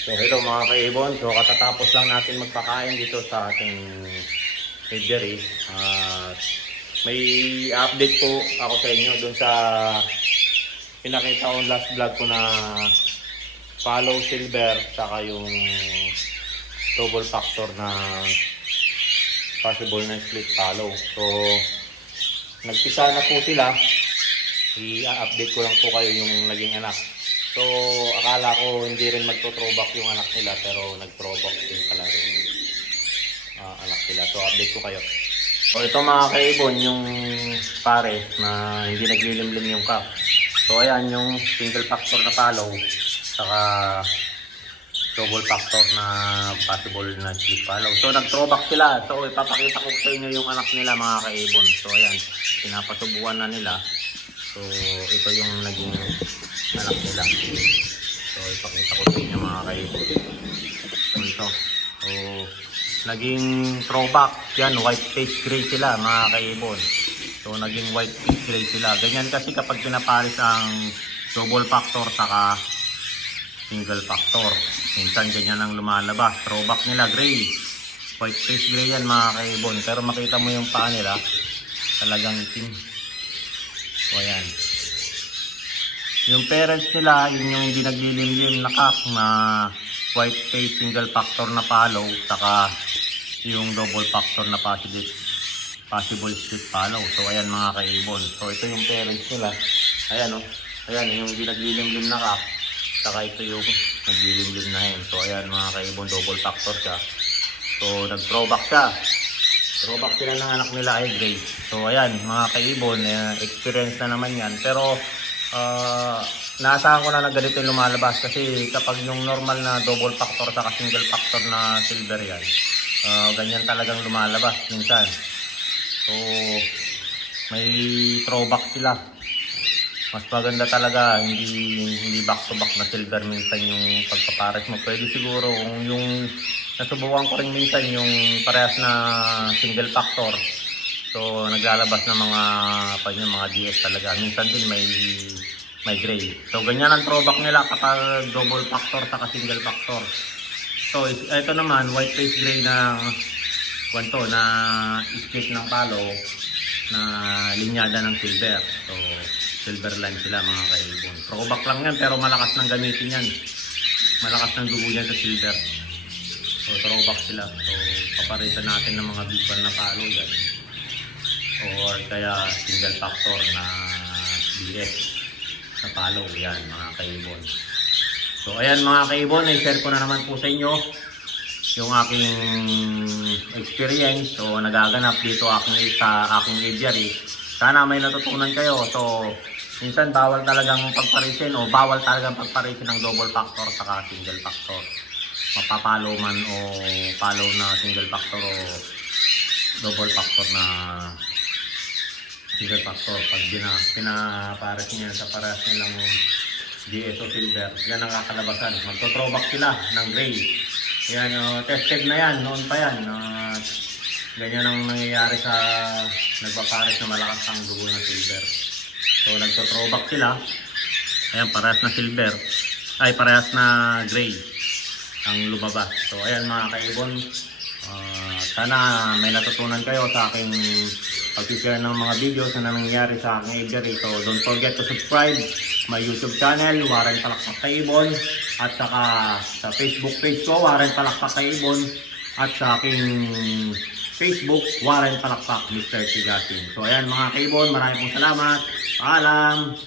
So hello mga kaibon, so katatapos lang natin magpakain dito sa ating aviary. At may update po ako sa inyo dun sa pinakita ko last vlog ko na follow silver saka yung double factor na possible na split follow. So nagpisa na po sila. I-update ko lang po kayo yung naging anak. So, akala ko hindi rin magto-throwback yung anak nila pero nag-throwback din pala rin ah, anak nila. So, update ko kayo. So, ito mga kaibon, yung pare na hindi naglilimlim yung cup. So, ayan yung single factor na follow saka double factor na possible na split follow. So, nag-throwback sila. So, ipapakita ko sa inyo yung anak nila mga kaibon. So, ayan, pinapasubuan na nila. So, ito yung naging anak nila. So, ipakita ko sa inyo mga kaibon. So, ito. So, naging throwback. Yan, white face gray sila mga kaibon. So, naging white face gray sila. Ganyan kasi kapag pinaparis ang double factor saka single factor. Minsan ganyan ang lumalabas. Throwback nila gray. White face gray yan mga kaibon. Pero makita mo yung paa nila. Talagang itim. So, ayan. Yung parents nila, yun yung hindi naglilimlim na kak na white face single factor na follow saka yung double factor na possible possible split follow. So ayan mga kaibon. So ito yung parents nila. Ayan oh. Ayan yung hindi naglilimlim na kak. Saka ito yung naglilimlim na hen. So ayan mga kaibon, double factor siya. So nag-throwback siya. Throwback sila ng anak nila ay gray. So ayan, mga kaibon, eh, experience na naman yan. Pero ah naasahan ko na na ganito yung lumalabas kasi kapag yung normal na double factor sa single factor na silver yan, ah, ganyan talagang lumalabas minsan. So may throwback sila. Mas maganda talaga, hindi hindi back to back na silver minsan yung pagpapares mo. Pwede siguro kung yung nasubukan ko rin minsan yung parehas na single factor. So naglalabas ng mga pa yung mga DS talaga. Minsan din may may gray. So ganyan ang throwback nila kapag double factor sa single factor. So ito naman white face gray na kwanto na split ng palo na linyada ng silver. So silver line sila mga kaibon. Throwback lang yan pero malakas ng gamitin yan. Malakas ng dugo yan sa silver. So throwback sila. So paparitan natin ng mga one na palo yan. Or kaya single factor na BS na palo. Yan mga kaibon. So ayan mga kaibon, i-share ko na naman po sa inyo yung aking experience so nagaganap dito aking sa aking aviary. Sana may natutunan kayo. So minsan bawal talagang pagparisin o bawal talagang pagparisin ng double factor saka single factor. Mapapalo man o follow na single factor o double factor na single factor. Pag gina, pinapares niya sa pares nilang DSO silver, yan ang kakalabasan. Magto-throwback sila ng gray. Yan, oh, tested na yan, noon pa yan. Uh, ganyan ang nangyayari sa nagpapares na malakas ang dugo ng silver. So, nagto-throwback sila. Ayan, parehas na silver. Ay, parehas na gray ang lumabas. So, ayan mga kaibon. Ah, sana may natutunan kayo sa aking pag-share ng mga videos na nangyayari sa aking aviary. So, don't forget to subscribe my YouTube channel, Warren Palakpak Kaibon. At saka sa Facebook page ko, Warren Palakpak Kaibon. At sa aking Facebook, Warren Palakpak Mr. Tigasin. So, ayan mga kaibon, maraming pong salamat. Paalam!